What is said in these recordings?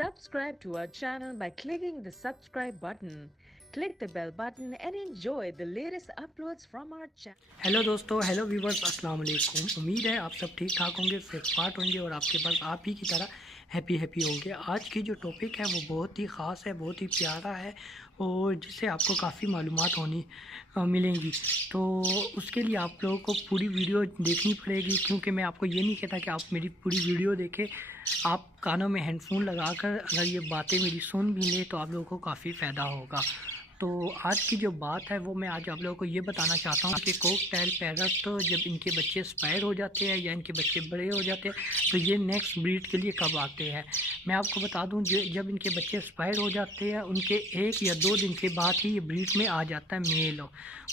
Subscribe to our channel by clicking the subscribe button. Click the bell button and enjoy the latest uploads from our channel. Hello दोस्तों, hello viewers, अस्सलाम वालेकुम। उम्मीद है आप सब ठीक ठाक होंगे, फिट होंगे और आपके पास आप ही की तरह हैप्पी होंगे। आज की जो टॉपिक है वो बहुत ही ख़ास है, बहुत ही प्यारा है और जिससे आपको काफ़ी मालूमात मिलेंगी। तो उसके लिए आप लोगों को पूरी वीडियो देखनी पड़ेगी, क्योंकि मैं आपको ये नहीं कहता कि आप मेरी पूरी वीडियो देखें। आप कानों में हेडफोन लगाकर अगर ये बातें मेरी सुन भी लें तो आप लोगों को काफ़ी फ़ायदा होगा। तो आज की जो बात है वो मैं आज आप लोगों को ये बताना चाहता हूँ कि कॉकटेल पैरट तो जब इनके बच्चे एक्सपायर हो जाते हैं या इनके बच्चे बड़े हो जाते हैं तो ये नेक्स्ट ब्रीड के लिए कब आते हैं। मैं आपको बता दूं, जब इनके बच्चे एक्सपायर हो जाते हैं उनके 1 या 2 दिन के बाद ही ये ब्रीड में आ जाता है मेल।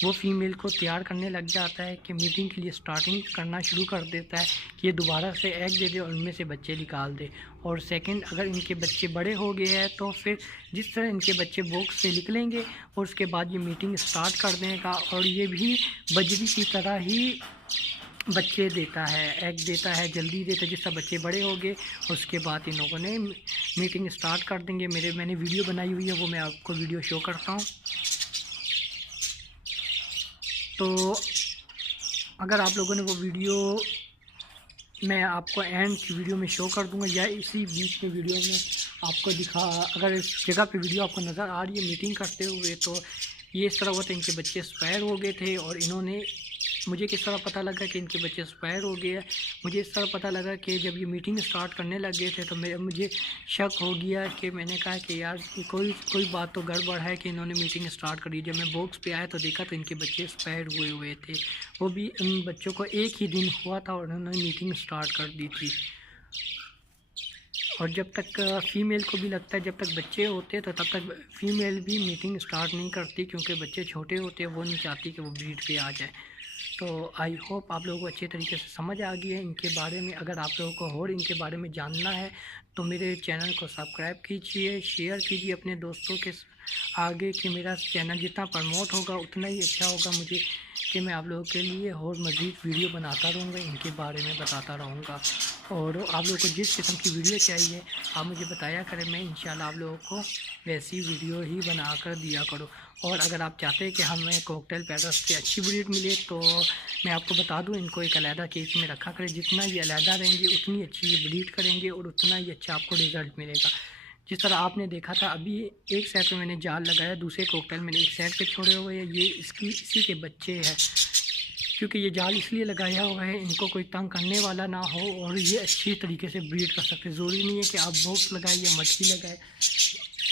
वो फीमेल को तैयार करने लग जाता है कि मीटिंग के लिए स्टार्टिंग करना शुरू कर देता है कि ये दोबारा से एग दे दे और उनमें से बच्चे निकाल दे। और सेकंड, अगर इनके बच्चे बड़े हो गए हैं तो फिर जिस तरह इनके बच्चे बॉक्स से निकलेंगे और उसके बाद ये मीटिंग स्टार्ट कर देगा और ये भी बजरी की तरह ही बच्चे देता है, एग देता है, जल्दी देता है। जिस तरह बच्चे बड़े हो गए उसके बाद इन लोगों ने मीटिंग स्टार्ट कर देंगे। मैंने वीडियो बनाई हुई है, वो मैं आपको वीडियो शो करता हूँ। तो अगर आप लोगों ने वो वीडियो मैं आपको एंड की वीडियो में शो कर दूंगा या इसी बीच में वीडियो में आपको अगर इस जगह पे वीडियो आपको नज़र आ रही है मीटिंग करते हुए, तो ये इस तरह हुआ था। इनके बच्चे एक्सपायर हो गए थे और इन्होंने, मुझे किस तरह पता लगा कि इनके बच्चे एक्सपायर हो गए हैं, मुझे इस तरह पता लगा कि जब ये मीटिंग स्टार्ट करने लग गए थे तो मुझे शक हो गया कि मैंने कहा कि यार कोई बात तो गड़बड़ है कि इन्होंने मीटिंग स्टार्ट करी। जब मैं बॉक्स पे आया तो देखा तो इनके बच्चे एक्सपायर हुए थे। वो भी उन बच्चों को 1 ही दिन हुआ था और उन्होंने मीटिंग स्टार्ट कर दी थी। और जब तक फ़ीमेल को भी लगता है जब तक बच्चे होते हैं तो तब तक फ़ीमेल भी मीटिंग स्टार्ट नहीं करती, क्योंकि बच्चे छोटे होते हैं, वो नहीं चाहती कि वो ब्रीड पे आ जाए। तो आई होप आप लोगों को अच्छे तरीके से समझ आ गई है इनके बारे में। अगर आप लोगों को और इनके बारे में जानना है तो मेरे चैनल को सब्सक्राइब कीजिए, शेयर कीजिए अपने दोस्तों के आगे, कि मेरा चैनल जितना प्रमोट होगा उतना ही अच्छा होगा मुझे, कि मैं आप लोगों के लिए और मज़ीद वीडियो बनाता रहूँगा, इनके बारे में बताता रहूँगा। और आप लोगों को जिस किस्म की वीडियो चाहिए आप मुझे बताया करें, मैं इंशाल्लाह आप लोगों को वैसी वीडियो ही बना कर दिया करूँ। और अगर आप चाहते हैं कि हमें कॉकटेल पैरट से अच्छी ब्रीड मिले तो मैं आपको बता दूं, इनको एक अलहदा केज में रखा करें। जितना ये अलहदा रहेंगे उतनी अच्छी ये ब्रीड करेंगे और उतना ही अच्छा आपको रिज़ल्ट मिलेगा। जिस तरह आपने देखा था अभी एक साइड पे मैंने जाल लगाया, दूसरे कॉकटेल मैंने एक साइड पे छोड़े हुए हैं। ये इसी के बच्चे हैं, क्योंकि ये जाल इसलिए लगाया हुआ है इनको कोई तंग करने वाला ना हो और ये अच्छी तरीके से ब्रीड कर सकते। ज़रूरी नहीं है कि आप बॉक्स लगाए या मटकी लगाए।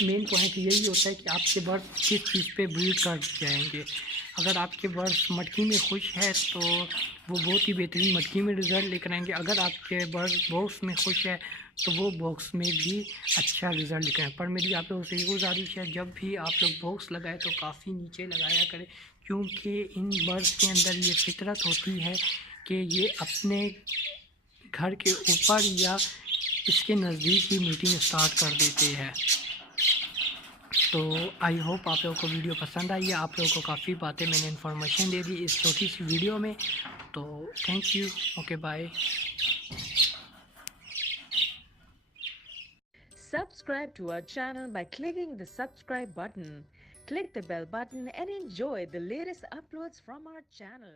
मेन पॉइंट यही होता है कि आपके बर्ड किस चीज़ पे ब्रीड कर जाएंगे। अगर आपके बर्ड मटकी में खुश है तो वो बहुत ही बेहतरीन मटकी में रिज़ल्ट लेकर आएंगे। अगर आपके बर्ड बॉक्स में खुश है तो वो बॉक्स में भी अच्छा रिज़ल्ट लेकर आए। पर मेरी आप लोगों से ये गुजारिश है, जब भी आप लोग बॉक्स लगाए तो काफ़ी नीचे लगाया करें, क्योंकि इन बर्ड्स के अंदर ये फितरत होती है कि ये अपने घर के ऊपर या इसके नज़दीक ही मीटिंग स्टार्ट कर देते हैं। तो आई होप आप लोगों को वीडियो पसंद आई है। आप लोगों को काफ़ी बातें मैंने इन्फॉर्मेशन दे दी इस छोटी सी वीडियो में। तो thank you, okay bye. Subscribe to our channel by clicking the subscribe button. Click the bell button and enjoy the latest uploads from our channel.